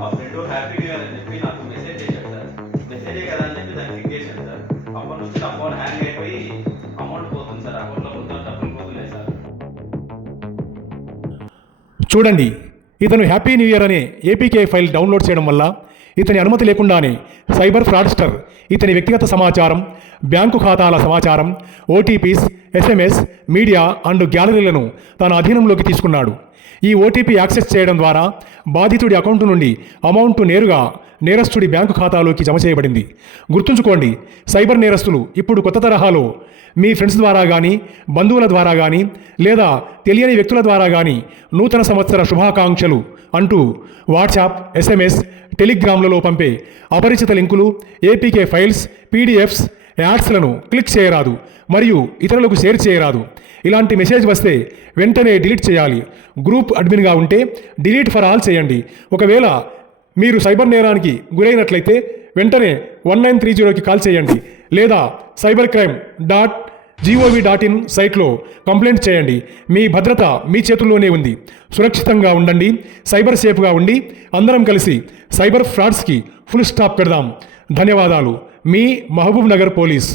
మా friend happy new year అని చెప్పి నాకు మెసేజ్ చేశాడు సార్. మెసేజే కదా అని చెప్పి దాన్ని క్లిక్ చేశాను సార్. అప్పటి నుంచి నా ఫోన్ హ్యాంగ్ అయిపోయి అమౌంట్ పోతుంది సార్. అకౌంట్లో మొత్తం డబ్బులు పోతున్నాయి సార్. చూడండి, ఇతను హ్యాపీ న్యూ ఇయర్ అనే ఏపీకే ఫైల్ డౌన్లోడ్ చేయడం వల్ల ఇతని అనుమతి లేకుండానే సైబర్ ఫ్రాడ్స్టర్ ఇతని వ్యక్తిగత సమాచారం, బ్యాంకు ఖాతాల సమాచారం, ఓటీపీస్, ఎస్ఎంఎస్, మీడియా అండ్ గ్యాలరీలను తన అధీనంలోకి తీసుకున్నాడు. ఈ ఓటీపీ యాక్సెస్ చేయడం ద్వారా బాధితుడి అకౌంట్ నుండి అమౌంట్ నేరుగా నేరస్తుడి బ్యాంకు ఖాతాలోకి జమ చేయబడింది. గుర్తుంచుకోండి, సైబర్ నేరస్తులు ఇప్పుడు కొత్త తరహాలో మీ ఫ్రెండ్స్ ద్వారా కానీ, బంధువుల ద్వారా కానీ, లేదా తెలియని వ్యక్తుల ద్వారా కానీ నూతన సంవత్సర శుభాకాంక్షలు అంటూ వాట్సాప్, ఎస్ఎంఎస్, టెలిగ్రామ్లలో పంపే అపరిచిత లింకులు, ఏపీకే ఫైల్స్, పీడిఎఫ్స్, యాడ్స్లను క్లిక్ చేయరాదు మరియు ఇతరులకు షేర్ చేయరాదు. ఇలాంటి మెసేజ్ వస్తే వెంటనే డిలీట్ చేయాలి. గ్రూప్ అడ్మిన్గా ఉంటే డిలీట్ ఫర్ ఆల్ చేయండి. ఒకవేళ మీరు సైబర్ నేరానికి గురైనట్లయితే వెంటనే 1930కి కాల్ చేయండి లేదా cybercrime.gov.in సైట్లో కంప్లైంట్ చేయండి. మీ భద్రత మీ చేతుల్లోనే ఉంది. సురక్షితంగా ఉండండి, సైబర్ సేఫ్గా ఉండి అందరం కలిసి సైబర్ ఫ్రాడ్స్కి ఫుల్ స్టాప్ పెడదాం. ధన్యవాదాలు. మీ మహబూబ్ నగర్ పోలీస్.